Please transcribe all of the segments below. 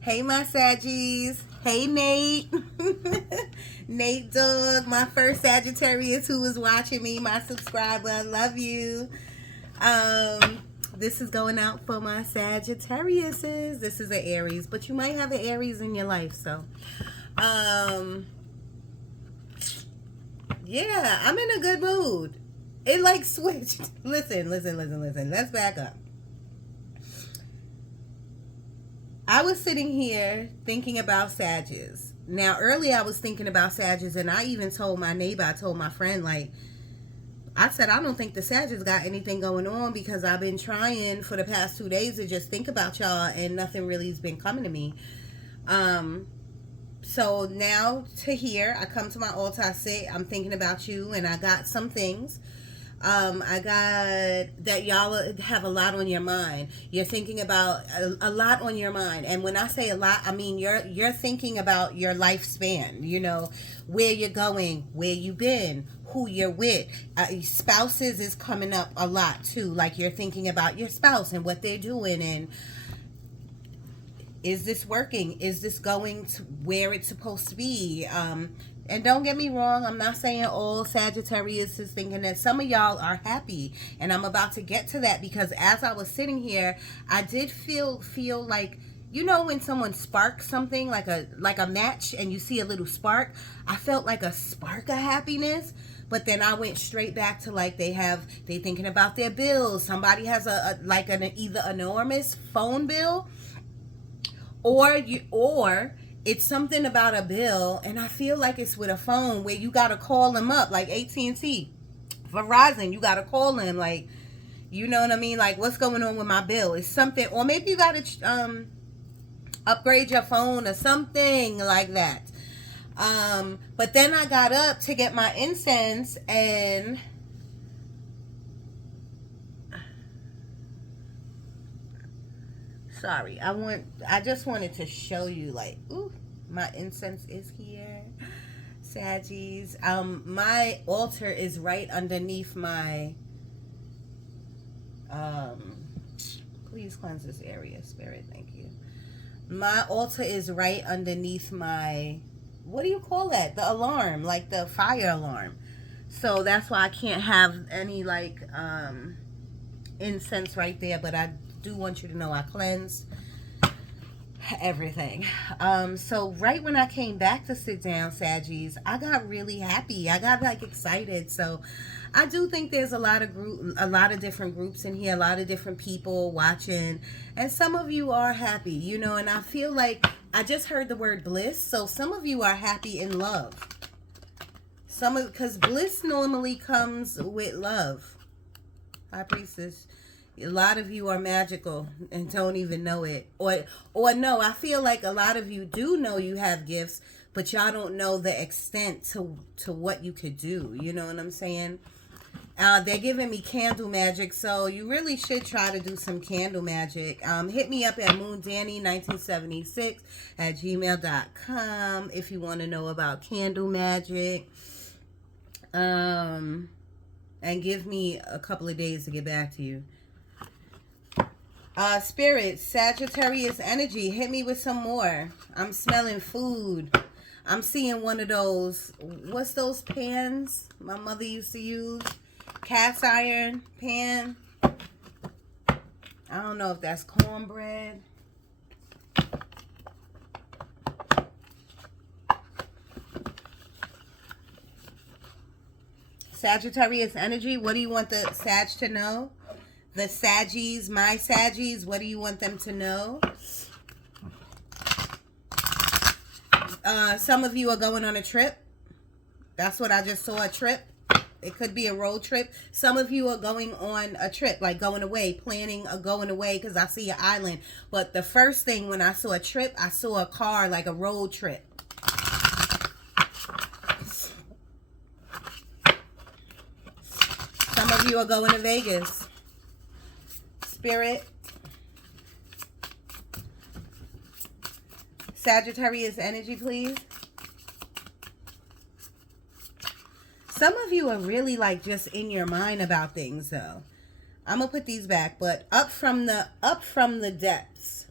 Hey, my Saggies. Hey, Nate. Nate Dog, my first Sagittarius who is watching me, my subscriber. I love you. This is going out for my Sagittariuses. This is an Aries, but you might have an Aries in your life, so. Yeah, I'm in a good mood. It like switched. Listen. Let's back up. I was sitting here thinking about Sagittarius. Now, earlier I was thinking about Sagittarius, and I even told my neighbor, I told my friend, like, I said, I don't think the Sagittarius got anything going on because I've been trying for the past 2 days to just think about y'all, and nothing really has been coming to me. So now to here, I come to my altar, I sit, I'm thinking about you, and I got some things. I got that y'all have a lot on your mind. You're thinking about a lot on your mind. And when I say a lot, I mean you're thinking about your lifespan, you know, where you're going, where you've been, who you're with. Spouses is coming up a lot too. Like you're thinking about your spouse and what they're doing, and is this working? Is this going to where it's supposed to be? And don't get me wrong, I'm not saying all Sagittarius is thinking that. Some of y'all are happy, and I'm about to get to that, because as I was sitting here, I did feel like, you know, when someone sparks something like a match and you see a little spark, I felt like a spark of happiness. But then I went straight back to like they thinking about their bills. Somebody has either an enormous phone bill, or it's something about a bill, and I feel like it's with a phone where you got to call them up, like AT&T, Verizon, you got to call them, like, you know what I mean? Like, what's going on with my bill? It's something, or maybe you got to upgrade your phone or something like that. But then I got up to get my incense, and sorry, I just wanted to show you, like, ooh, my incense is here, Saggies. My altar is right underneath my, please cleanse this area, Spirit, thank you. My altar is right underneath my, what do you call that? The alarm, like the fire alarm. So that's why I can't have any, like, incense right there, but I do want you to know I cleansed everything. So right when I came back to sit down, Saggies, I got really happy. I got like excited. So I do think there's a lot of different groups in here, a lot of different people watching, and some of you are happy, you know, and I feel like I just heard the word bliss. So some of you are happy in love. Because bliss normally comes with love. High Priestess. A lot of you are magical and don't even know it. Or no, I feel like a lot of you do know you have gifts, but y'all don't know the extent to what you could do. You know what I'm saying? They're giving me candle magic, so you really should try to do some candle magic. Hit me up at moondanny1976 at gmail.com if you want to know about candle magic. And give me a couple of days to get back to you. Spirit, Sagittarius energy, hit me with some more. I'm smelling food. I'm seeing one of those, what's those pans my mother used to use? Cast iron pan. I don't know if that's cornbread. Sagittarius energy, what do you want the Sag to know? The Saggies, my Saggies, what do you want them to know? Some of you are going on a trip. That's what I just saw, a trip. It could be a road trip. Some of you are going on a trip, like going away, planning a going away, because I see an island. But the first thing when I saw a trip, I saw a car, like a road trip. Some of you are going to Vegas. Spirit, Sagittarius energy, please. Some of you are really like just in your mind about things, though. I'm gonna put these back, but up from the depths.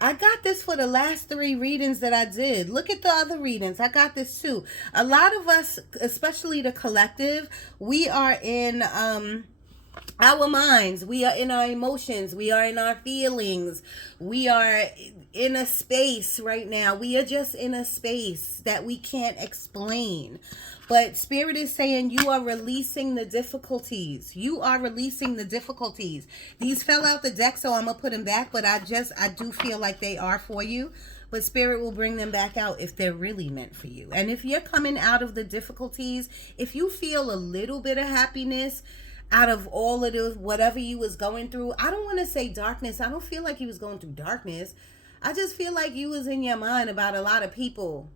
I got this for the last 3 readings that I did. Look at the other readings. I got this too. A lot of us, especially the collective, we are in our minds, we are in our emotions, we are in our feelings, we are in a space right now. We are just in a space that we can't explain. But Spirit is saying you are releasing the difficulties. You are releasing the difficulties. These fell out the deck, so I'm going to put them back. But I do feel like they are for you. But Spirit will bring them back out if they're really meant for you. And if you're coming out of the difficulties, if you feel a little bit of happiness out of all of the whatever you was going through, I don't want to say darkness. I don't feel like you was going through darkness. I just feel like you was in your mind about a lot of people.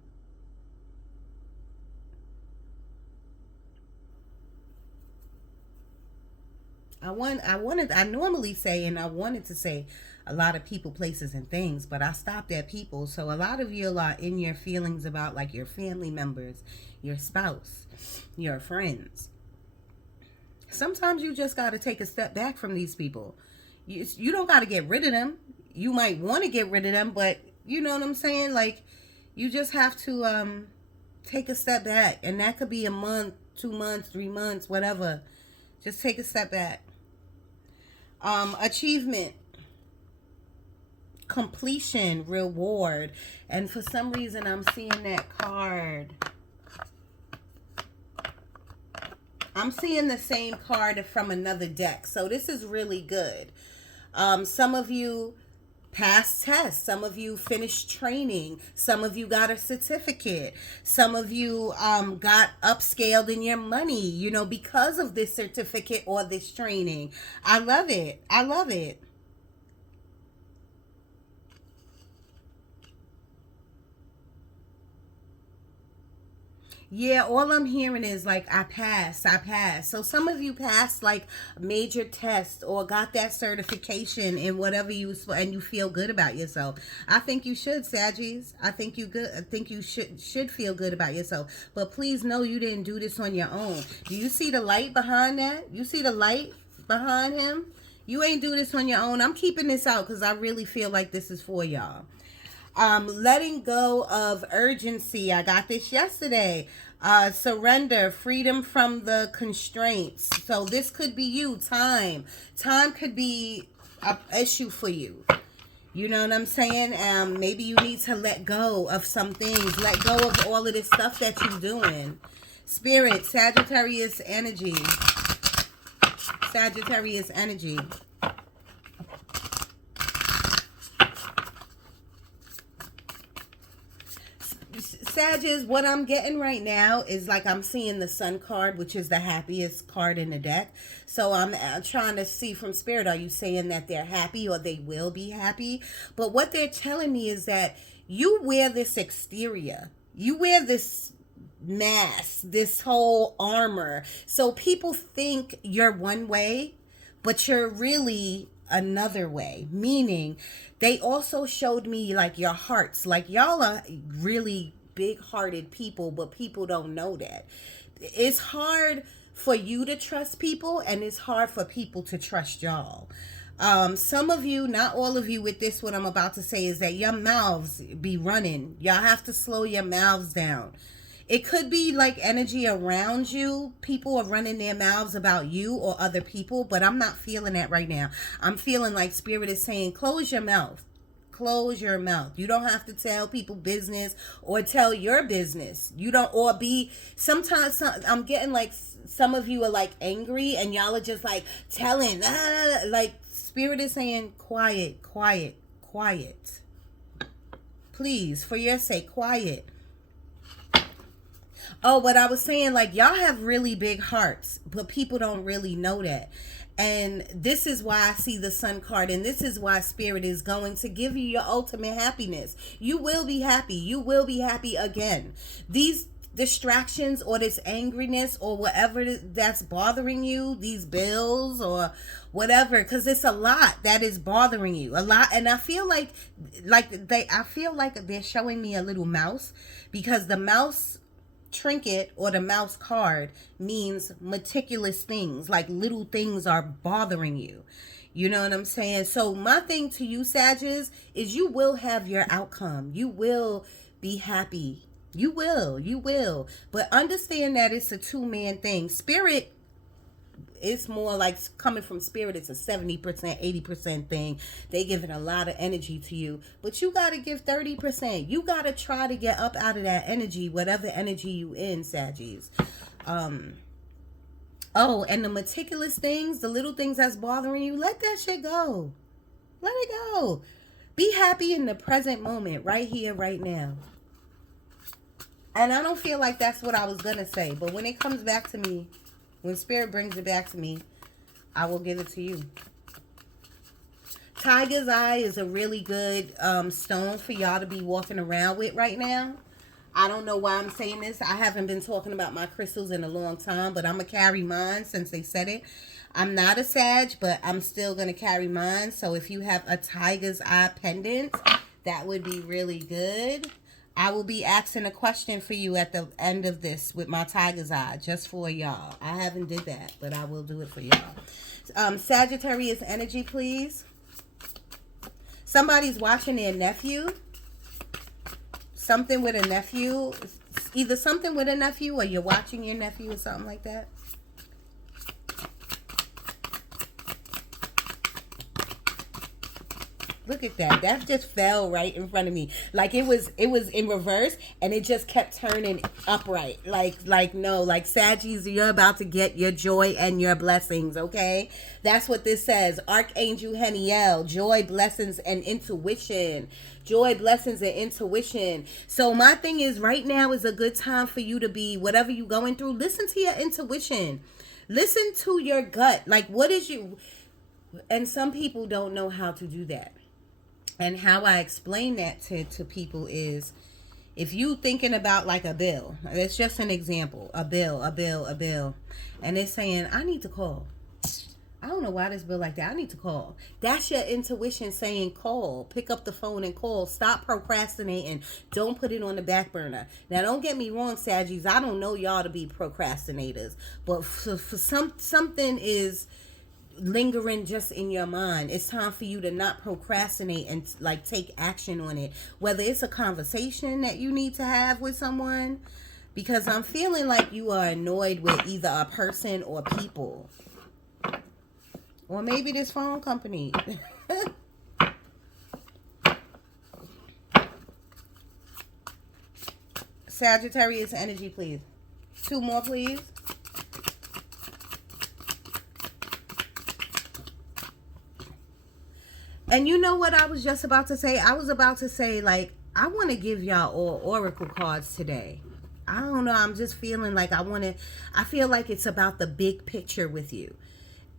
I normally say, and I wanted to say a lot of people, places, and things, but I stopped at people. So a lot of you are in your feelings about like your family members, your spouse, your friends. Sometimes you just got to take a step back from these people. You don't got to get rid of them. You might want to get rid of them, but you know what I'm saying? Like, you just have to take a step back. And that could be a month, 2 months, 3 months, whatever. Just take a step back. Achievement, completion, reward. And for some reason, I'm seeing that card. I'm seeing the same card from another deck. So this is really good. Some of you passed tests. Some of you finished training. Some of you got a certificate. Some of you got upscaled in your money, you know, because of this certificate or this training. I love it. I love it. Yeah, all I'm hearing is like, I passed. So some of you passed like major tests or got that certification in whatever and you feel good about yourself. I think you should, Saggies. I think you should feel good about yourself. But please know you didn't do this on your own. Do you see the light behind that? You see the light behind him? You ain't do this on your own. I'm keeping this out because I really feel like this is for y'all. Letting go of urgency. I got this yesterday. Surrender, freedom from the constraints. So this could be you. Time could be an issue for you. You know what I'm saying? Maybe you need to let go of some things. Let go of all of this stuff that you're doing. Spirit, Sagittarius energy. Sagittarius energy. Sagittarius, what I'm getting right now is like I'm seeing the Sun card, which is the happiest card in the deck. So I'm trying to see from Spirit, are you saying that they're happy or they will be happy? But what they're telling me is that you wear this exterior. You wear this mask, this whole armor. So people think you're one way, but you're really another way. Meaning, they also showed me like your hearts. Like y'all are really big-hearted people, but people don't know that. It's hard for you to trust people, and it's hard for people to trust y'all. Some of you, not all of you, with this, what I'm about to say is that your mouths be running. Y'all have to slow your mouths down. It could be like energy around you. People are running their mouths about you or other people, but I'm not feeling that right now. I'm feeling like Spirit is saying, close your mouth. Close your mouth. You don't have to tell people business or tell your business. You don't, or be, sometimes I'm getting like some of you are like angry and y'all are just like telling, like Spirit is saying, quiet, quiet, quiet. Please, for your sake, quiet. Oh, but I was saying, like, y'all have really big hearts, but people don't really know that. And this is why I see the Sun card, and this is why Spirit is going to give you your ultimate happiness. You will be happy. You will be happy again. These distractions or this angriness or whatever that's bothering you, these bills or whatever, because it's a lot that is bothering you, a lot. And I feel like I feel like they're showing me a little mouse, because the mouse trinket or the mouse card means meticulous things, like little things are bothering you. You know what I'm saying? So my thing to you, Sagittarius, is you will have your outcome. You will be happy. You will. But understand that it's a two-man thing. Spirit, it's more like coming from spirit. It's a 70%, 80% thing. They giving a lot of energy to you, but you got to give 30%. You got to try to get up out of that energy, whatever energy you in, Saggies. Oh, and the meticulous things, the little things that's bothering you, let that shit go. Let it go. Be happy in the present moment, right here, right now. And I don't feel like that's what I was going to say, but when it comes back to me, when Spirit brings it back to me, I will give it to you. Tiger's Eye is a really good stone for y'all to be walking around with right now. I don't know why I'm saying this. I haven't been talking about my crystals in a long time, but I'm going to carry mine since they said it. I'm not a Sag, but I'm still going to carry mine. So if you have a Tiger's Eye pendant, that would be really good. I will be asking a question for you at the end of this with my Tiger's Eye, just for y'all. I haven't did that, but I will do it for y'all. Sagittarius energy, please. Somebody's watching their nephew. Something with a nephew. Either something with a nephew or you're watching your nephew or something like that. Look at that. That just fell right in front of me. Like it was in reverse and it just kept turning upright. Like Saggies, you're about to get your joy and your blessings, okay? That's what this says. Archangel Heniel, joy, blessings, and intuition. Joy, blessings, and intuition. So my thing is right now is a good time for you to be, whatever you're going through, listen to your intuition. Listen to your gut. Like what is you... And some people don't know how to do that. And how I explain that to people is, if you thinking about like a bill, it's just an example, a bill, and it's saying, I need to call. I don't know why this bill like that. I need to call. That's your intuition saying call. Pick up the phone and call. Stop procrastinating. Don't put it on the back burner. Now, don't get me wrong, Saggies. I don't know y'all to be procrastinators, but for something is lingering just in your mind. It's time for you to not procrastinate and like take action on it, whether it's a conversation that you need to have with someone, because I'm feeling like you are annoyed with either a person or people, or maybe this phone company. Sagittarius energy, please. 2 more, please. And you know what I was just about to say? I was about to say, like, I want to give y'all all oracle cards today. I don't know. I'm just feeling like I feel like it's about the big picture with you.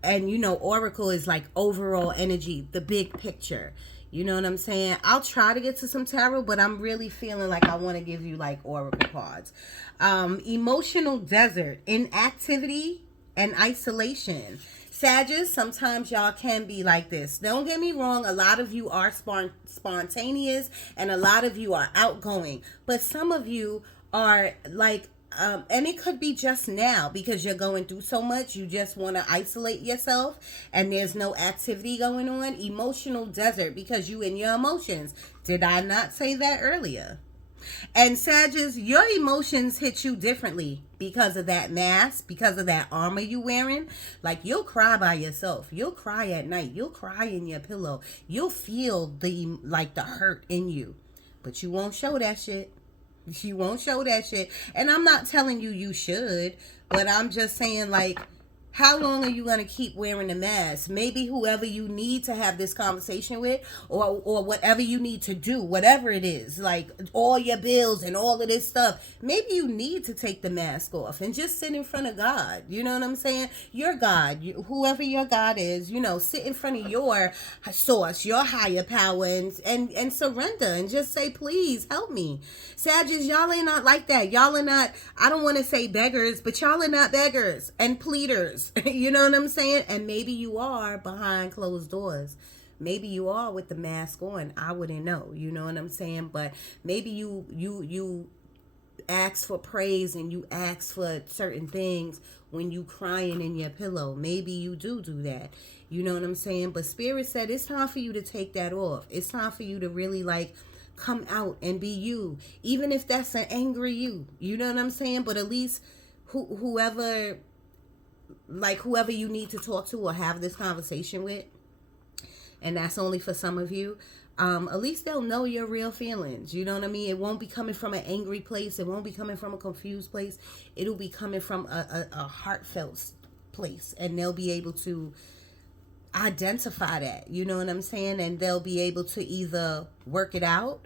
And, you know, oracle is like overall energy, the big picture. You know what I'm saying? I'll try to get to some tarot, but I'm really feeling like I want to give you like oracle cards. Emotional desert, inactivity and isolation. Sagittarius, sometimes y'all can be like this. Don't get me wrong. A lot of you are spontaneous and a lot of you are outgoing. But some of you are like, and it could be just now because you're going through so much. You just want to isolate yourself and there's no activity going on. Emotional desert because you in your emotions. Did I not say that earlier? And Sagittarius, your emotions hit you differently because of that mask, because of that armor you wearing. Like you'll cry by yourself. You'll cry at night. You'll cry in your pillow. You'll feel the hurt in you, but you won't show that shit. You won't show that shit. And I'm not telling you should, but I'm just saying like, how long are you going to keep wearing the mask? Maybe whoever you need to have this conversation with or whatever you need to do, whatever it is, like all your bills and all of this stuff, maybe you need to take the mask off and just sit in front of God. You know what I'm saying? Your God, whoever your God is, you know, sit in front of your source, your higher power and surrender and just say, please help me. Sagittarius, y'all ain't not like that. Y'all are not, I don't want to say beggars, but y'all are not beggars and pleaders. You know what I'm saying? And maybe you are behind closed doors. Maybe you are with the mask on. I wouldn't know. You know what I'm saying? But maybe you ask for praise and you ask for certain things when you crying in your pillow. Maybe you do that. You know what I'm saying? But Spirit said it's time for you to take that off. It's time for you to really like come out and be you. Even if that's an angry you. You know what I'm saying? But at least whoever you need to talk to or have this conversation with, and that's only for some of you, at least they'll know your real feelings. You know what I mean? It won't be coming from an angry place. It won't be coming from a confused place. It'll be coming from a heartfelt place, and they'll be able to identify that. You know what I'm saying? And they'll be able to either work it out,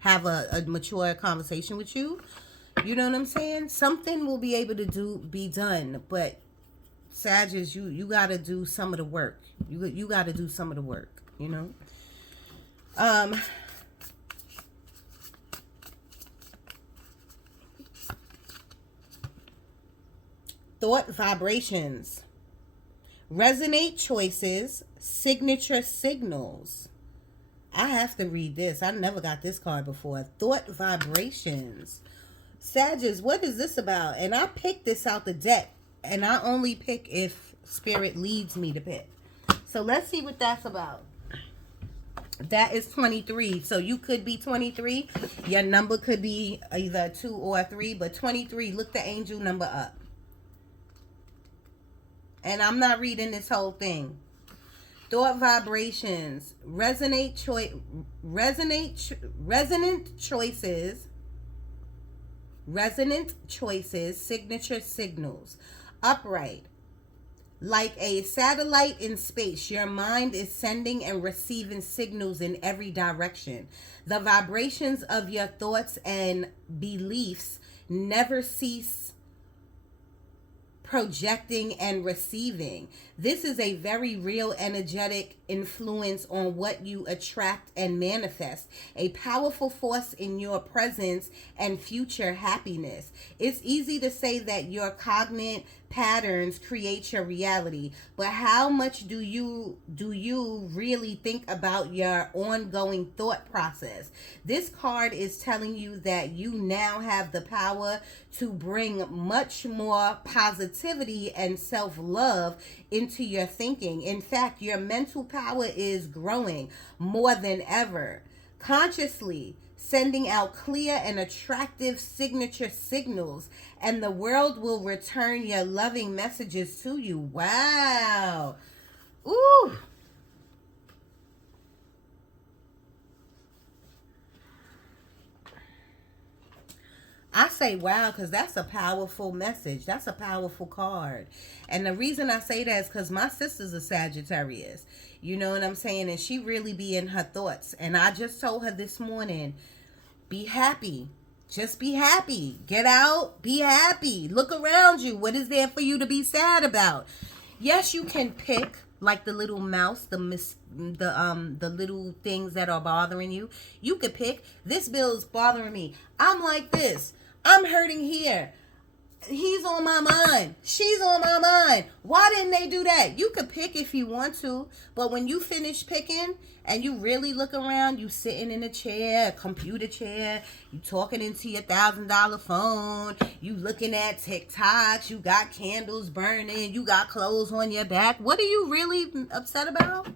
have a mature conversation with you. You know what I'm saying? Something will be able to be done, but Sagittarius, you got to do some of the work. You got to do some of the work, you know? Thought vibrations. Resonate choices, signature signals. I have to read this. I never got this card before. Thought vibrations. Sagittarius, what is this about? And I picked this out the deck. And I only pick if Spirit leads me to pick. So let's see what that's about. That is 23. So you could be 23. Your number could be either 2 or 3. But 23, look the angel number up. And I'm not reading this whole thing. Thought vibrations. Resonant choices. Signature signals. Upright. Like a satellite in space, your mind is sending and receiving signals in every direction. The vibrations of your thoughts and beliefs never cease projecting and receiving. This is a very real energetic influence on what you attract and manifest. A powerful force in your presence and future happiness. It's easy to say that your cognate patterns create your reality, but how much do you really think about your ongoing thought process? This card is telling you that you now have the power to bring much more positivity and self-love into your thinking. In fact, your mental power is growing more than ever. Consciously sending out clear and attractive signature signals, and the world will return your loving messages to you. Wow. Ooh. I say wow because that's a powerful message. That's a powerful card. And the reason I say that is because my sister's a Sagittarius. You know what I'm saying? And she really be in her thoughts. And I just told her this morning, be happy. Just be happy. Get out. Be happy. Look around you. What is there for you to be sad about? Yes, you can pick like the little mouse, the little things that are bothering you. You could pick, this bill is bothering me. I'm like this. I'm hurting here. He's on my mind. She's on my mind. Why didn't they do that? You could pick if you want to, but when you finish picking and you really look around, you sitting in a chair, a computer chair, you talking into your $1,000 phone, you looking at TikToks, you got candles burning, you got clothes on your back. What are you really upset about?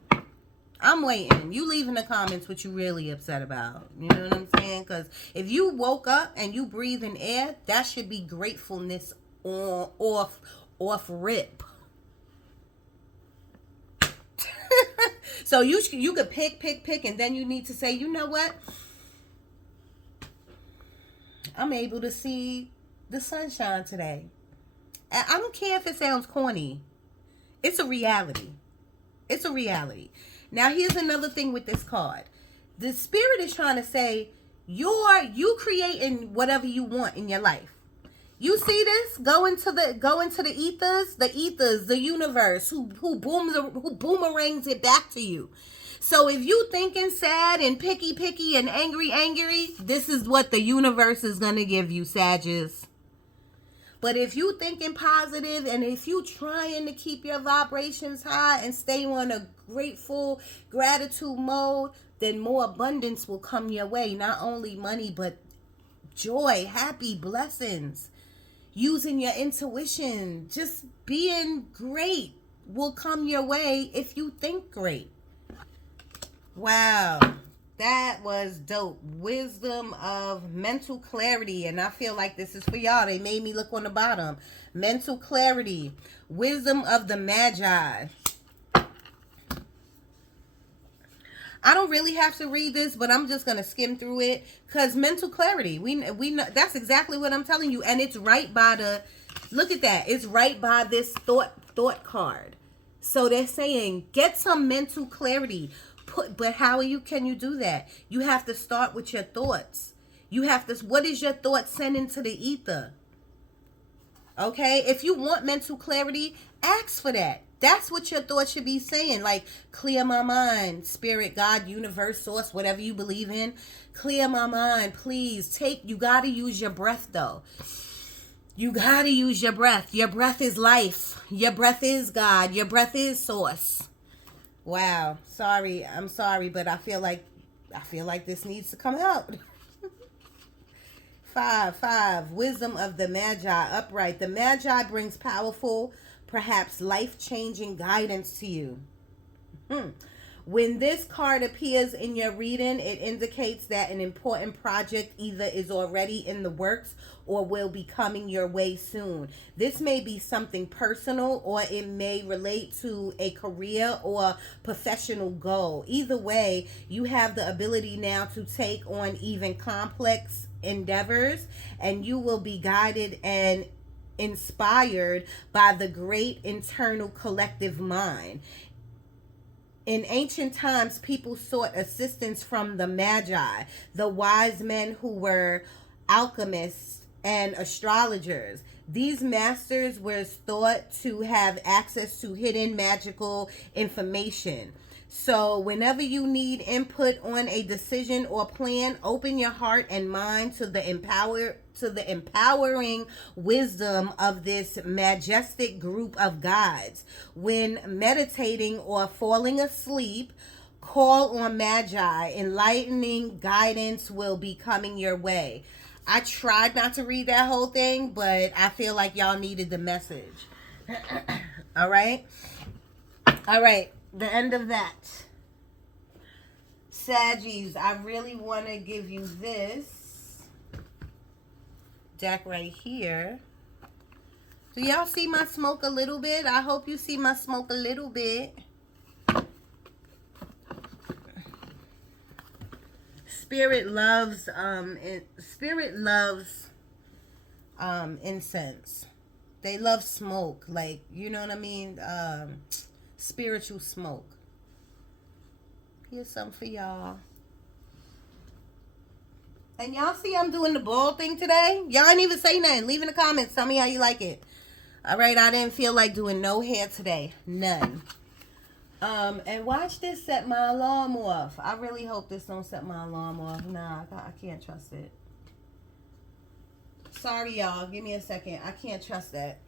I'm waiting. You leave in the comments what you really upset about. You know what I'm saying? Because if you woke up and you breathe in air, that should be gratefulness off rip. So you could pick, and then you need to say, you know what? I'm able to see the sunshine today. I don't care if it sounds corny. It's a reality. It's a reality. Now, here's another thing with this card. The spirit is trying to say, you creating whatever you want in your life. You see this? Go into the ethers, the universe, who boomerangs it back to you. So if you thinking sad and picky and angry, this is what the universe is gonna give you, Sagittarius. But if you thinking positive and if you trying to keep your vibrations high and stay on a grateful gratitude mode, then more abundance will come your way. Not only money, but joy, happy, blessings, using your intuition, just being great will come your way if you think great. Wow. That was dope. Wisdom of mental clarity. And I feel like this is for y'all. They made me look on the bottom. Mental clarity. Wisdom of the Magi. I don't really have to read this, but I'm just going to skim through it. Because mental clarity. We know that's exactly what I'm telling you. And it's right by the... Look at that. It's right by this thought card. So they're saying, get some mental clarity. But how can you do that? You have to start with your thoughts. You have to, what is your thought sending to the ether? Okay? If you want mental clarity, ask for that. That's what your thoughts should be saying. Like, clear my mind, spirit, God, universe, source, whatever you believe in. Clear my mind, please. You got to use your breath, though. You got to use your breath. Your breath is life. Your breath is God. Your breath is source. Wow. Sorry. I'm sorry, but I feel like this needs to come out. 5. Wisdom of the Magi. Upright. The Magi brings powerful, perhaps life-changing guidance to you. When this card appears in your reading, it indicates that an important project either is already in the works or will be coming your way soon. This may be something personal, or it may relate to a career or professional goal. Either way, you have the ability now to take on even complex endeavors, and you will be guided and inspired by the great internal collective mind. In ancient times, people sought assistance from the Magi, the wise men who were alchemists and astrologers. These masters were thought to have access to hidden magical information. So whenever you need input on a decision or plan, open your heart and mind to the empowering wisdom of this majestic group of guides. When meditating or falling asleep, call on Magi. Enlightening guidance will be coming your way. I tried not to read that whole thing, but I feel like y'all needed the message. All right. The end of that. Saggies, I really want to give you this deck right here. Do y'all see my smoke a little bit? I hope you see my smoke a little bit. Spirit loves incense. They love smoke, like, you know what I mean? Spiritual smoke. Here's something for y'all. And y'all see I'm doing the ball thing today? Y'all ain't even say nothing. Leave in the comments. Tell me how you like it. All right, I didn't feel like doing no hair today. None. And watch this set my alarm off. I really hope this don't set my alarm off. Nah, I can't trust it. Sorry, y'all. Give me a second. I can't trust that.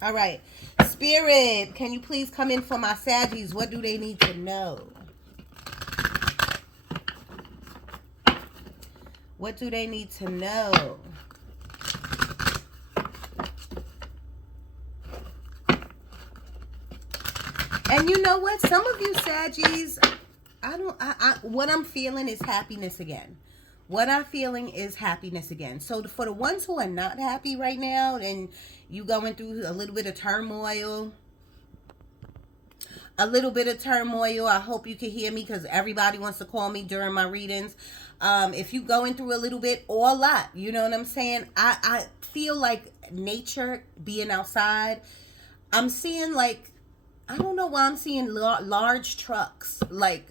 All right. Spirit, can you please come in for my Saggies? What do they need to know? What do they need to know? And you know what? Some of you Saggies, what I'm feeling is happiness again. What I'm feeling is happiness again. So for the ones who are not happy right now, and you going through a little bit of turmoil, I hope you can hear me, because everybody wants to call me during my readings. If you going through a little bit or a lot, you know what I'm saying? I feel like nature, being outside, I'm seeing like, I don't know why I'm seeing large trucks, like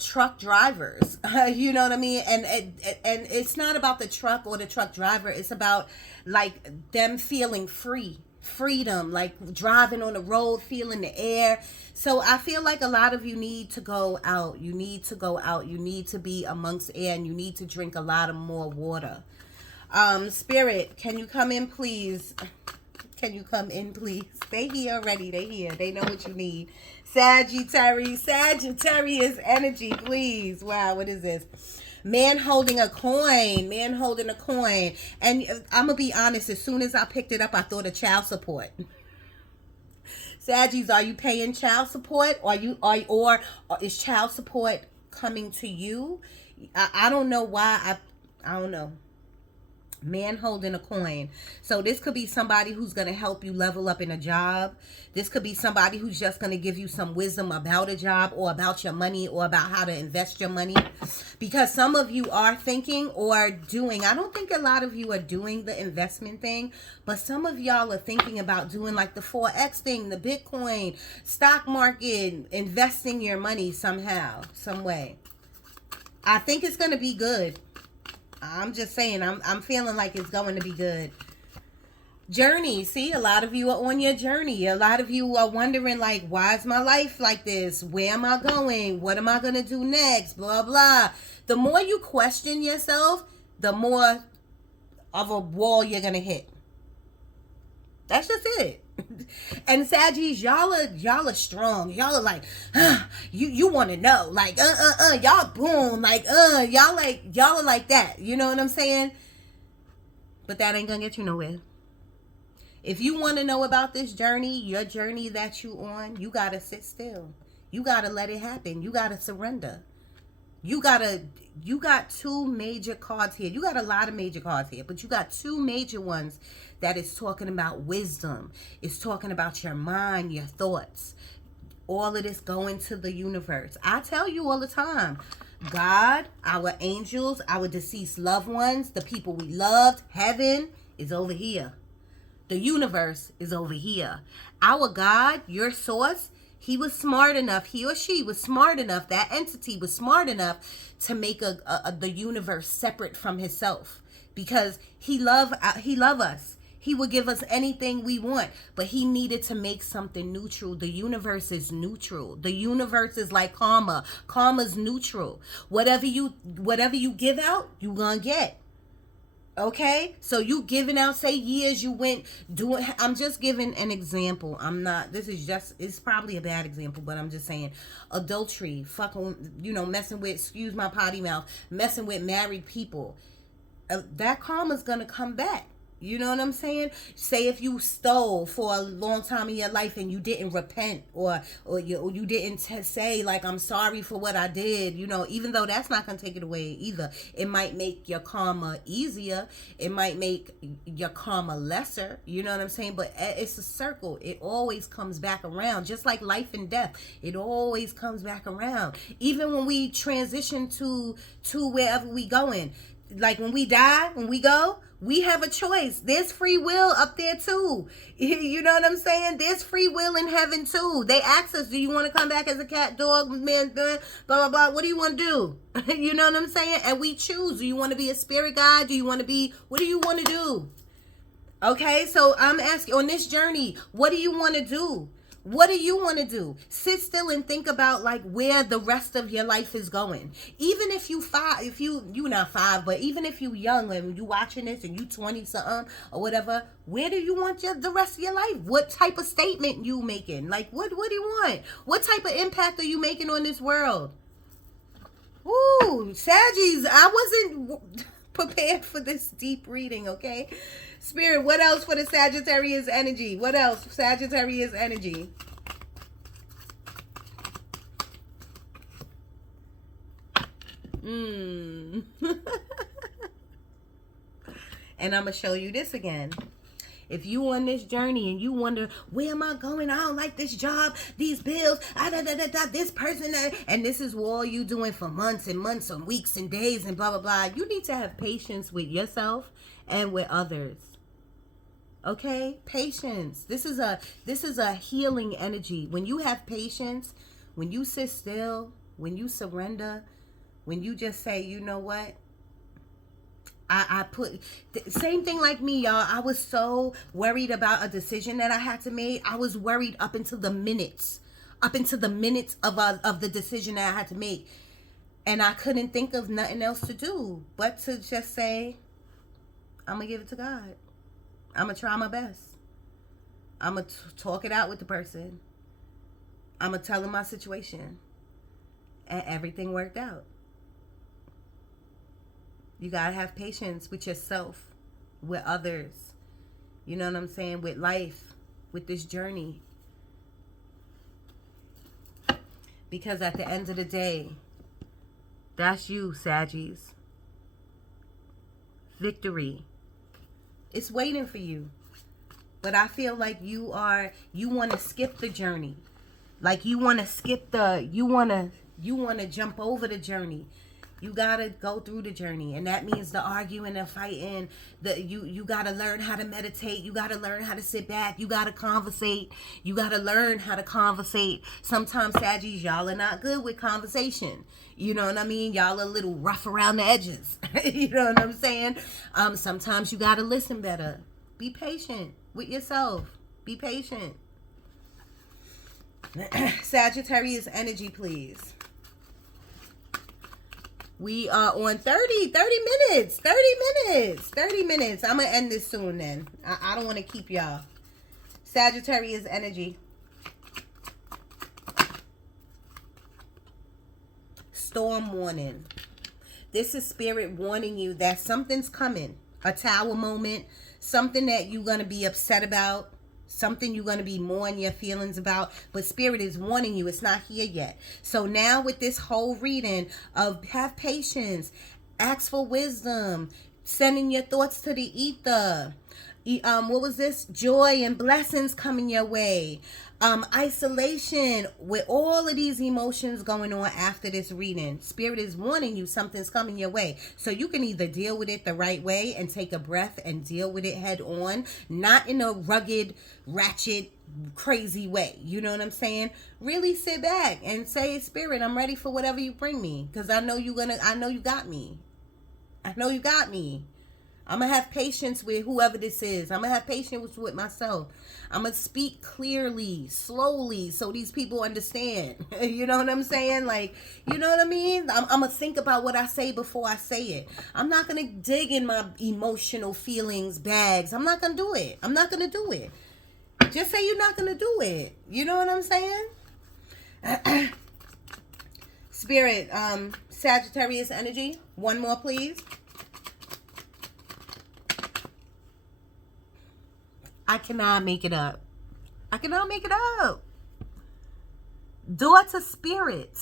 truck drivers. You know what I mean? And it's not about the truck or the truck driver. It's about like them feeling freedom, like driving on the road, feeling the air. So I feel like a lot of you need to go out. You need to go out. You need to be amongst air, and you need to drink a lot of more water. Spirit, can you come in, please, Can you come in, please? They here already. They here. They know what you need. Sagittarius energy, please. Wow, what is this? Man holding a coin. Man holding a coin. And I'm going to be honest. As soon as I picked it up, I thought of child support. Saggies, are you paying child support? Or is child support coming to you? I don't know why. I don't know. Man holding a coin. So this could be somebody who's going to help you level up in a job. This could be somebody who's just going to give you some wisdom about a job or about your money or about how to invest your money. Because some of you are thinking or doing, I don't think a lot of you are doing the investment thing, but some of y'all are thinking about doing like the Forex thing, the Bitcoin, stock market, investing your money somehow, some way. I think it's going to be good. I'm just saying, I'm feeling like it's going to be good. Journey. See, a lot of you are on your journey. A lot of you are wondering, like, why is my life like this? Where am I going? What am I going to do next? Blah, blah. The more you question yourself, the more of a wall you're going to hit. That's just it. And Saggies, y'all are strong. Y'all are like, you want to know, like, y'all boom, like, y'all are like that. You know what I'm saying? But that ain't gonna get you nowhere. If you want to know about this journey, your journey that you on, you gotta sit still. You gotta let it happen. You gotta surrender. You got two major cards here. You got a lot of major cards here, but you got two major ones that is talking about wisdom. It's talking about your mind, your thoughts. All of this going to the universe. I tell you all the time, God, our angels, our deceased loved ones, the people we loved, heaven is over here. The universe is over here. Our God, your source, he was smart enough, he or she was smart enough, that entity was smart enough to make the universe separate from himself, because he love us. He would give us anything we want, but he needed to make something neutral. The universe is neutral. The universe is like karma. Karma's neutral. Whatever you give out, you gonna get. Okay, so you giving out, say years you went doing, I'm just giving an example. It's probably a bad example, but I'm just saying, adultery, fucking, messing with, excuse my potty mouth, messing with married people. That karma's gonna come back. You know what I'm saying? Say if you stole for a long time in your life and you didn't repent, or you didn't say, like, I'm sorry for what I did, even though that's not going to take it away either. It might make your karma easier. It might make your karma lesser. You know what I'm saying? But it's a circle. It always comes back around. Just like life and death. It always comes back around. Even when we transition to wherever we going. Like when we die, when we go, we have a choice. There's free will up there too. You know what I'm saying? There's free will in heaven too. They ask us, do you want to come back as a cat, dog, man, blah, blah, blah. What do you want to do? You know what I'm saying? And we choose. Do you want to be a spirit guide? What do you want to do? Okay, so I'm asking, on this journey, what do you want to do? What do you want to do? Sit still and think about, like, where the rest of your life is going. Even if you're not 5, but even if you young and you watching this and you 20 something or whatever, where do you want the rest of your life? What type of statement you making? Like, what do you want? What type of impact are you making on this world? Ooh, Saggies, I wasn't prepared for this deep reading, okay? Spirit, what else for the Sagittarius energy? What else? Sagittarius energy. And I'm going to show you this again. If you on this journey and you wonder, where am I going? I don't like this job, these bills, this person, and this is all you doing for months and months and weeks and days and blah, blah, blah. You need to have patience with yourself and with others. Okay? Patience. This is a healing energy. When you have patience, when you sit still, when you surrender, when you just say, you know what? I put same thing like me, y'all. I was so worried about a decision that I had to make. I was worried up until the minutes of the decision that I had to make, and I couldn't think of nothing else to do but to just say, I'm gonna give it to God. I'm gonna try my best. I'm going to talk it out with the person. I'm going to tell them my situation. And everything worked out. You got to have patience with yourself, with others. You know what I'm saying? With life, with this journey. Because at the end of the day, that's you, Saggies. Victory. It's waiting for you. But I feel like you want to skip the journey. Like you want to skip you want to jump over the journey. You got to go through the journey. And that means the arguing and fighting. You got to learn how to meditate. You got to learn how to sit back. You got to conversate. You got to learn how to conversate. Sometimes, Saggies, y'all are not good with conversation. You know what I mean? Y'all are a little rough around the edges. You know what I'm saying? Sometimes you got to listen better. Be patient with yourself. Be patient. Sagittarius energy, please. We are on 30 minutes. 30 minutes. I'm going to end this soon then. I don't want to keep y'all. Sagittarius energy. Storm warning. This is spirit warning you that something's coming. A tower moment. Something that you're going to be upset about. Something you're going to be more in your feelings about. But spirit is warning you. It's not here yet. So now with this whole reading of have patience. Ask for wisdom. Sending your thoughts to the ether. What was this? Joy and blessings coming your way. Isolation, with all of these emotions going on after this reading. Spirit is warning you something's coming your way. So you can either deal with it the right way and take a breath and deal with it head on. Not in a rugged, ratchet, crazy way. You know what I'm saying? Really sit back and say, Spirit, I'm ready for whatever you bring me. Because I know you got me. I know you got me. I'm going to have patience with whoever this is. I'm going to have patience with myself. I'm going to speak clearly, slowly, so these people understand. You know what I'm saying? Like, you know what I mean? I'm going to think about what I say before I say it. I'm not going to dig in my emotional feelings bags. I'm not going to do it. I'm not going to do it. Just say you're not going to do it. You know what I'm saying? Spirit, Sagittarius energy. One more, please. I cannot make it up. I cannot make it up. Daughter spirit.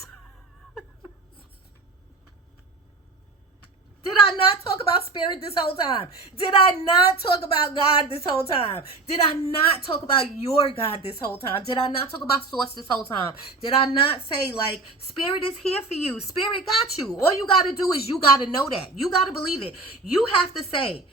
Did I not talk about spirit this whole time? Did I not talk about God this whole time? Did I not talk about your God this whole time? Did I not talk about source this whole time? Did I not say, like, spirit is here for you? Spirit got you. All you got to do is you got to know that. You got to believe it. You have to say,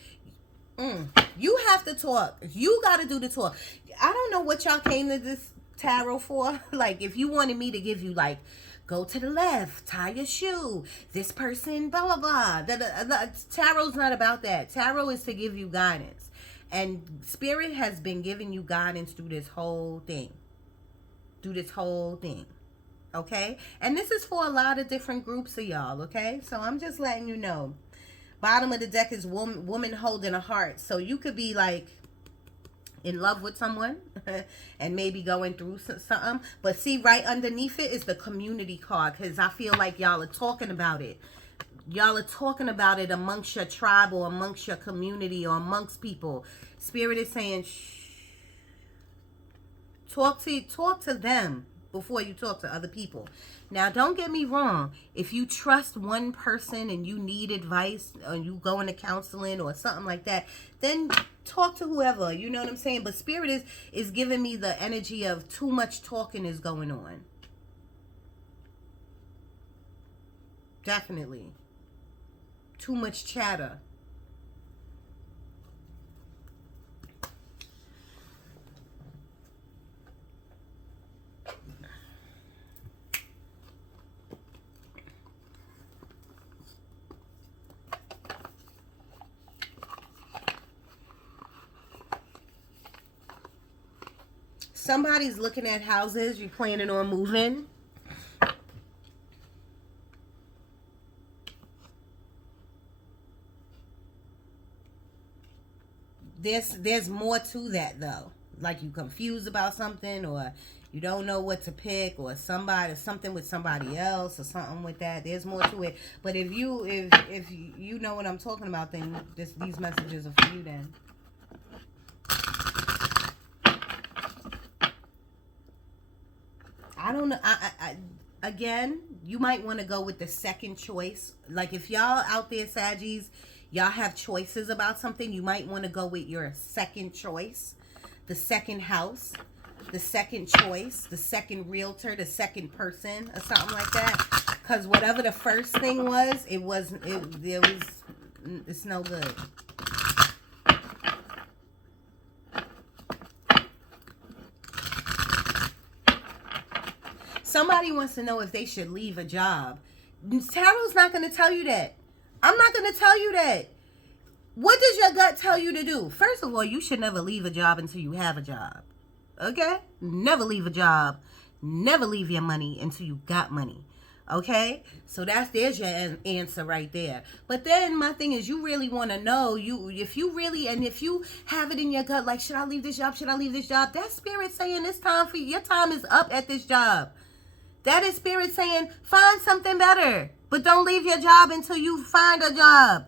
you have to talk. You got to do the talk. I don't know what y'all came to this tarot for. Like, if you wanted me to give you, like, go to the left, tie your shoe, this person, blah, blah, blah. Tarot's not about that. Tarot is to give you guidance. And spirit has been giving you guidance through this whole thing. Okay? And this is for a lot of different groups of y'all, okay? So I'm just letting you know. Bottom of the deck is woman holding a heart. So you could be like in love with someone and maybe going through something. But see, right underneath it is the community card, because I feel like y'all are talking about it. Y'all are talking about it amongst your tribe or amongst your community or amongst people. Spirit is saying, shh. Talk to them before you talk to other people. Now, don't get me wrong. If you trust one person and you need advice or you go into counseling or something like that, then talk to whoever. You know what I'm saying? But spirit is giving me the energy of too much talking is going on. Definitely. Too much chatter. Somebody's looking at houses. You're planning on moving. There's more to that, though. like you confused about something, or you don't know what to pick, or something with somebody else, or something with that. There's more to it. But if you know what I'm talking about, then these messages are for you then. I don't know. Again, you might want to go with the second choice. Like if y'all out there, Saggies, y'all have choices about something, you might want to go with your second choice, the second house, the second choice, the second realtor, the second person, or something like that. Because whatever the first thing was, it's no good. Somebody wants to know if they should leave a job. Tarot's not going to tell you that. I'm not going to tell you that. What does your gut tell you to do? First of all, you should never leave a job until you have a job. Okay? Never leave a job. Never leave your money until you got money. Okay? So there's your answer right there. But then my thing is, you really want to know, if you have it in your gut, like, should I leave this job? Should I leave this job? That spirit saying it's time for you. Your time is up at this job. That is spirit saying, find something better. But don't leave your job until you find a job.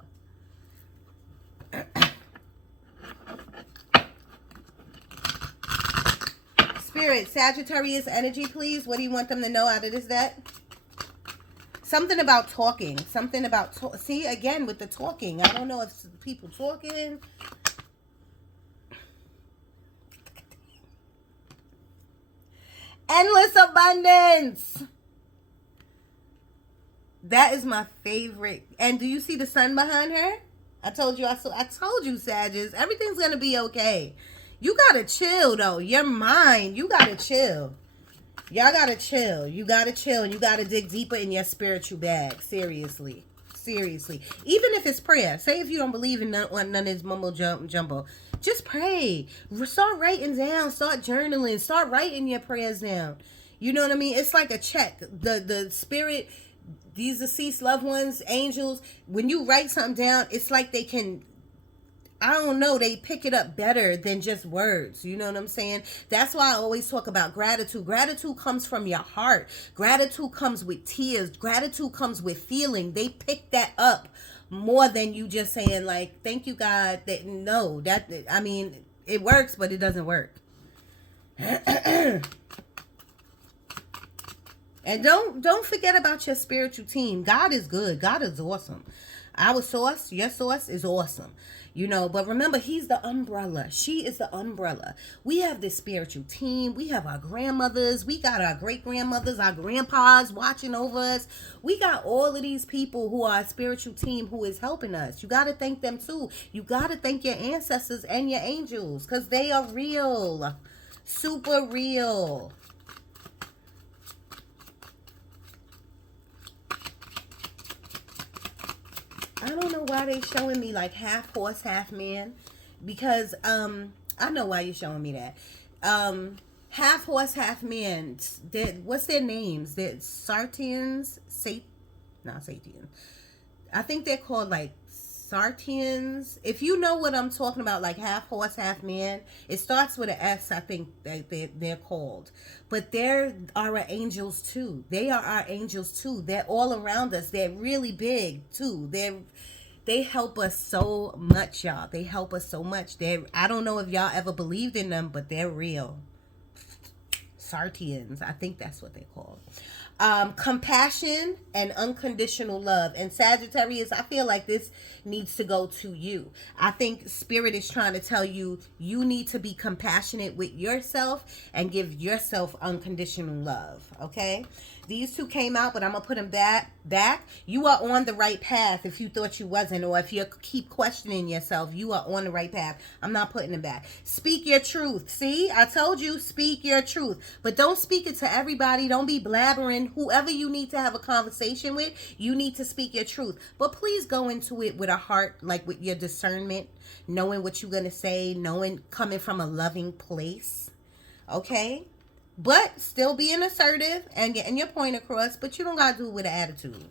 Spirit, Sagittarius energy, please. What do you want them to know out of this deck? Something about talking. Something about... See, again, with the talking. I don't know if people talking... Endless abundance. That is my favorite. And do you see the sun behind her? I told you, Sagittarius, everything's going to be okay. You got to chill, though. Your mind, you got to chill. Y'all got to chill. You got to chill, and you got to dig deeper in your spiritual bag. Seriously. Seriously. Even if it's prayer. Say if you don't believe in none of this mumbo jumbo. Just pray. Start writing down. Start journaling. Start writing your prayers down. You know what I mean? It's like a check. The spirit, these deceased loved ones, angels, when you write something down, it's like they can, I don't know, they pick it up better than just words. You know what I'm saying? That's why I always talk about gratitude. Gratitude comes from your heart. Gratitude comes with tears. Gratitude comes with feeling. They pick that up more than you just saying like, thank you, God. No, I mean, it works, but it doesn't work. And don't forget about your spiritual team. God is good. God is awesome. Our source, your source is awesome. You know, but remember, he's the umbrella. She is the umbrella. We have this spiritual team. We have our grandmothers. We got our great-grandmothers, our grandpas watching over us. We got all of these people who are a spiritual team who is helping us. You got to thank them too. You got to thank your ancestors and your angels because they are real. Super real. I don't know why they showing me like half horse, half man. Because I know why you're showing me that. Half horse, half man. What's their names? They're Sartians. Not Satians. I think they're called like Sartians. If you know what I'm talking about, like half horse, half man, it starts with an S, I think they're called. But there are our angels too. They are our angels too. They're all around us. They're really big too. They help us so much, y'all. They help us so much. I don't know if y'all ever believed in them, but they're real. Sartians, I think that's what they're called. Compassion and unconditional love. And Sagittarius, I feel like this needs to go to you. I think Spirit is trying to tell you, you need to be compassionate with yourself and give yourself unconditional love. Okay? These two came out, but I'm going to put them back. You are on the right path if you thought you wasn't, or if you keep questioning yourself, you are on the right path. I'm not putting them back. Speak your truth. See, I told you, speak your truth. But don't speak it to everybody. Don't be blabbering. Whoever you need to have a conversation with, you need to speak your truth. But please go into it with a heart, like with your discernment, knowing what you're going to say, coming from a loving place. Okay? But still being assertive and getting your point across. But you don't got to do it with an attitude.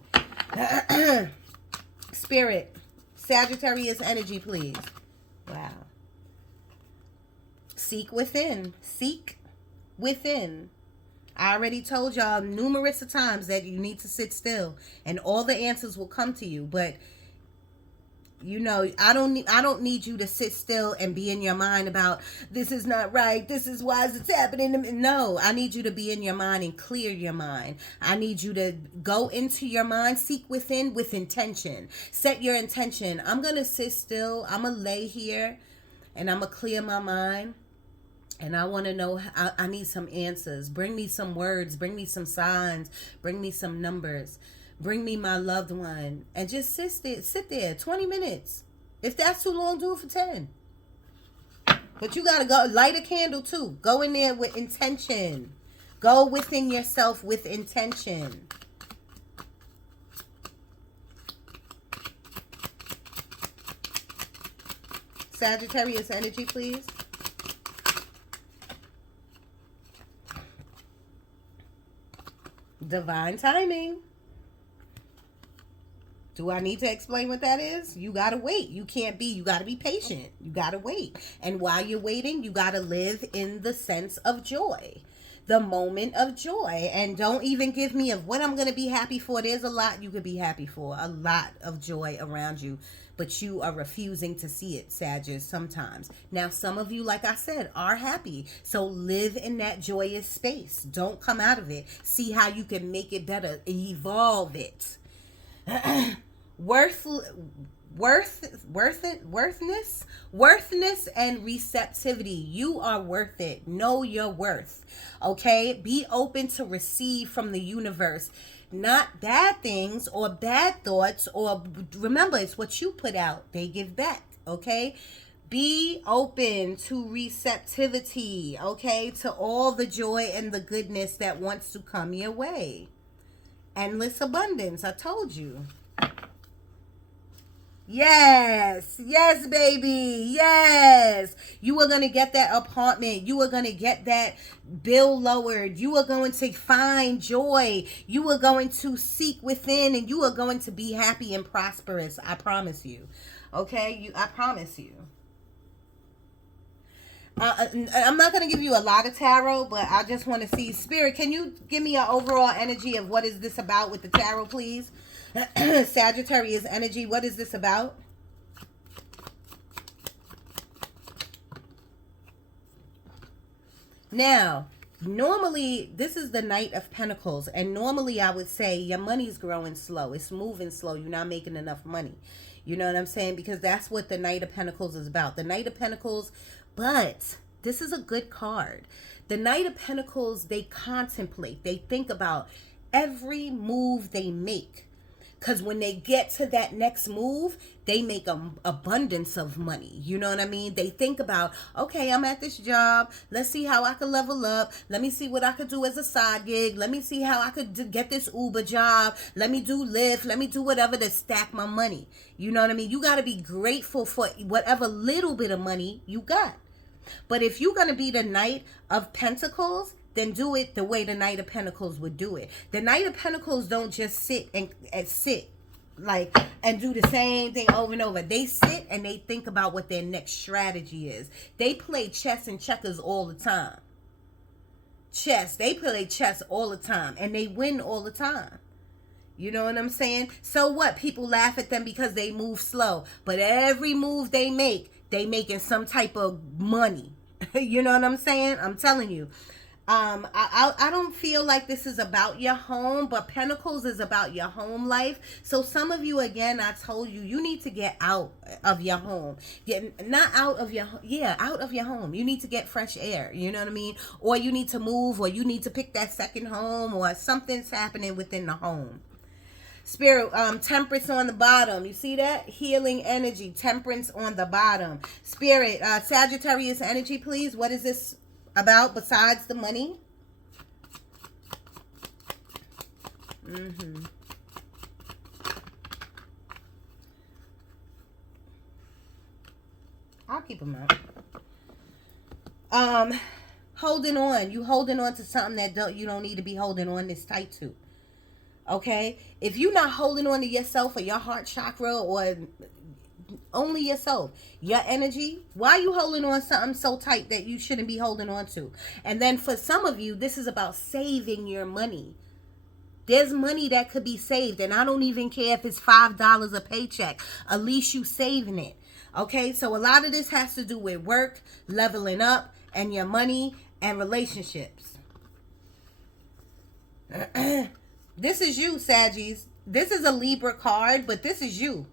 Spirit. Sagittarius energy, please. Wow. Seek within. Seek within. I already told y'all numerous of times that you need to sit still and all the answers will come to you. But you know, I don't need you to sit still and be in your mind about this is not right, this is why it's happening. No, I need you to be in your mind and clear your mind. I need you to go into your mind, seek within with intention. Set your intention. I'm gonna sit still, I'm gonna lay here, and I'm gonna clear my mind. And I want to know, I need some answers. Bring me some words, bring me some signs, bring me some numbers. Bring me my loved one. And just sit there 20 minutes. If that's too long, do it for 10. But you got to go light a candle too. Go in there with intention. Go within yourself with intention. Sagittarius energy, please. Divine timing. Do I need to explain what that is? You got to wait. You got to be patient. You got to wait. And while you're waiting, you got to live in the sense of joy. The moment of joy. And don't even give me of what I'm going to be happy for. There's a lot you could be happy for. A lot of joy around you. But you are refusing to see it, Sagittarius, sometimes. Now, some of you, like I said, are happy. So live in that joyous space. Don't come out of it. See how you can make it better. Evolve it. Worthness and receptivity. You are worth it. Know your worth. Okay? Be open to receive from the universe. Not bad things or bad thoughts, or remember, it's what you put out, they give back. Okay? Be open to receptivity, okay, to all the joy and the goodness that wants to come your way. Endless abundance, I told you. Yes, yes, baby, yes. You are going to get that apartment. You are going to get that bill lowered. You are going to find joy. You are going to seek within, and you are going to be happy and prosperous. I promise you. Okay, I promise you. I'm not going to give you a lot of tarot, but I just want to see. Spirit, can you give me an overall energy of what is this about with the tarot, please? Sagittarius energy, what is this about? Now, normally, this is the Knight of Pentacles, and normally I would say your money's growing slow. It's moving slow. You're not making enough money. You know what I'm saying? Because that's what the Knight of Pentacles is about. The Knight of Pentacles, but this is a good card. The Knight of Pentacles, they contemplate. They think about every move they make. Because when they get to that next move, they make an abundance of money. You know what I mean? They think about, okay, I'm at this job. Let's see how I can level up. Let me see what I could do as a side gig. Let me see how I could get this Uber job. Let me do Lyft. Let me do whatever to stack my money. You know what I mean? You got to be grateful for whatever little bit of money you got. But if you're going to be the Knight of Pentacles, then do it the way the Knight of Pentacles would do it. The Knight of Pentacles don't just sit and sit like and do the same thing over and over. They sit and they think about what their next strategy is. They play chess and checkers all the time. They play chess all the time and they win all the time. You know what I'm saying? So what? People laugh at them because they move slow, but every move they making some type of money. You know what I'm saying? I'm telling you. I don't feel like this is about your home, but Pentacles is about your home life. So some of you, again, I told you, you need to get out of your home. Out of your home. You need to get fresh air. You know what I mean? Or you need to move, or you need to pick that second home, or something's happening within the home. Spirit, temperance on the bottom. You see that? Healing energy, temperance on the bottom. Spirit, Sagittarius energy, please. What is this about besides the money? I'll keep them out. Holding on. You holding on to something that you don't need to be holding on this tight to. Okay? If you're not holding on to yourself or your heart chakra, or only yourself. Your energy. Why are you holding on something so tight that you shouldn't be holding on to? And then for some of you, this is about saving your money. There's money that could be saved, and I don't even care if it's $5 a paycheck. At least you saving it. Okay, so a lot of this has to do with work, leveling up, and your money and relationships. This is you, Saggies. This is a Libra card, but this is you.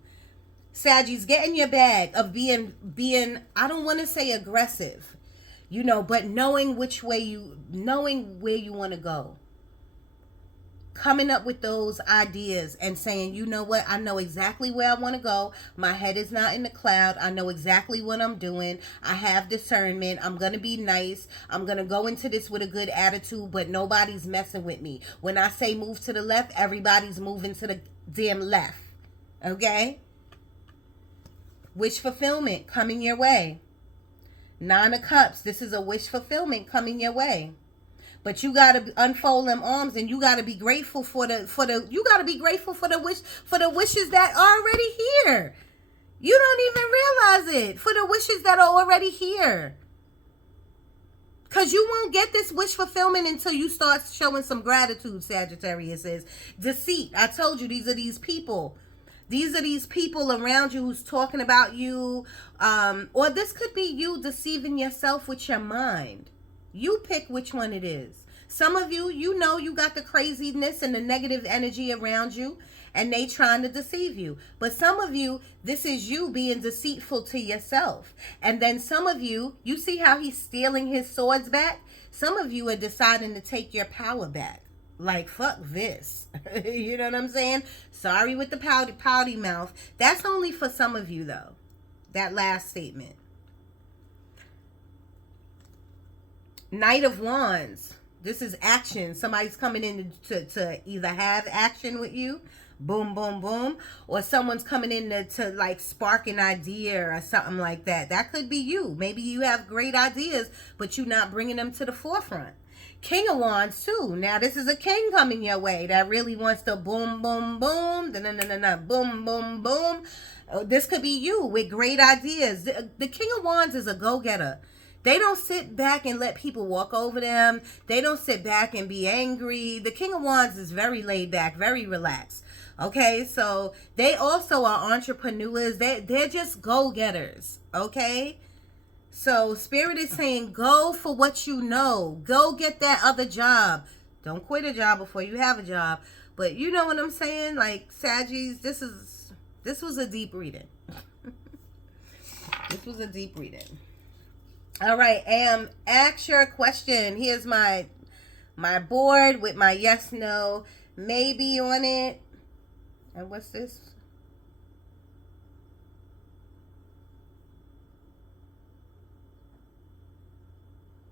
Saggies, get in your bag of being, I don't want to say aggressive, you know, but knowing where you want to go. Coming up with those ideas and saying, you know what, I know exactly where I want to go. My head is not in the cloud. I know exactly what I'm doing. I have discernment. I'm going to be nice. I'm going to go into this with a good attitude, but nobody's messing with me. When I say move to the left, everybody's moving to the damn left. Okay? Wish fulfillment coming your way. 9 of Cups. This is a wish fulfillment coming your way. But you gotta unfold them arms, and you gotta be grateful for the wishes that are already here. You don't even realize it. For the wishes that are already here. Because you won't get this wish fulfillment until you start showing some gratitude, Sagittarius is. Deceit. I told you, these are these people. These are these people around you who's talking about you. Or this could be you deceiving yourself with your mind. You pick which one it is. Some of you, you know you got the craziness and the negative energy around you, and they trying to deceive you. But some of you, this is you being deceitful to yourself. And then some of you, you see how he's stealing his swords back? Some of you are deciding to take your power back. Like, fuck this. You know what I'm saying? Sorry with the pouty mouth. That's only for some of you, though. That last statement. Knight of Wands. This is action. Somebody's coming in to either have action with you. Boom, boom, boom. Or someone's coming in to like spark an idea or something like that. That could be you. Maybe you have great ideas, but you're not bringing them to the forefront. King of Wands too. Now this is a king coming your way that really wants to boom, boom, boom. Boom, boom, boom. This could be you with great ideas. The King of Wands is a go-getter. They don't sit back and let people walk over them. They don't sit back and be angry. The King of Wands is very laid back, very relaxed. Okay, so they also are entrepreneurs. They're just go-getters. Okay, so Spirit is saying go for what you know. Go get that other job. Don't quit a job before you have a job. But you know what I'm saying? Like, Saggies, this was a deep reading. This was a deep reading. All right, ask your question. Here's my board with my yes, no, maybe on it. And what's this?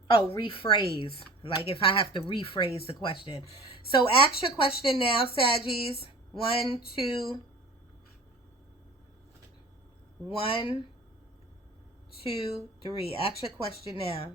Oh, rephrase. Like if I have to rephrase the question. So ask your question now, Saggies. 1, 2, 1, 2, 3. Ask your question now.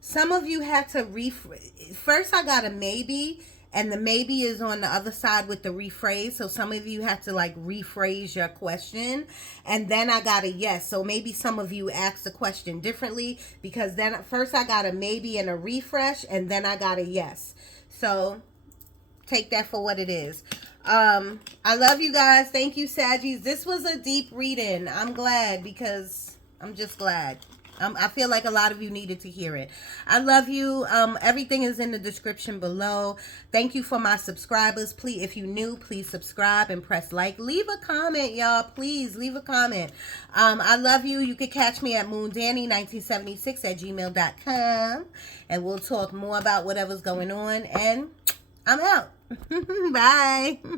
Some of you had to first I got a maybe, and the maybe is on the other side with the rephrase. So some of you have to like rephrase your question, and then I got a yes. So maybe some of you asked the question differently, because then first I got a maybe and a refresh, and then I got a yes. So take that for what it is. I love you guys. Thank you, Saggies. This was a deep reading. I'm glad, because I'm just glad. I feel like a lot of you needed to hear it. I love you. Everything is in the description below. Thank you for my subscribers. Please, if you're new, please subscribe and press like. Leave a comment, y'all. Please leave a comment. I love you. You can catch me at moondanny1976@gmail.com, and we'll talk more about whatever's going on. And I'm out. Bye.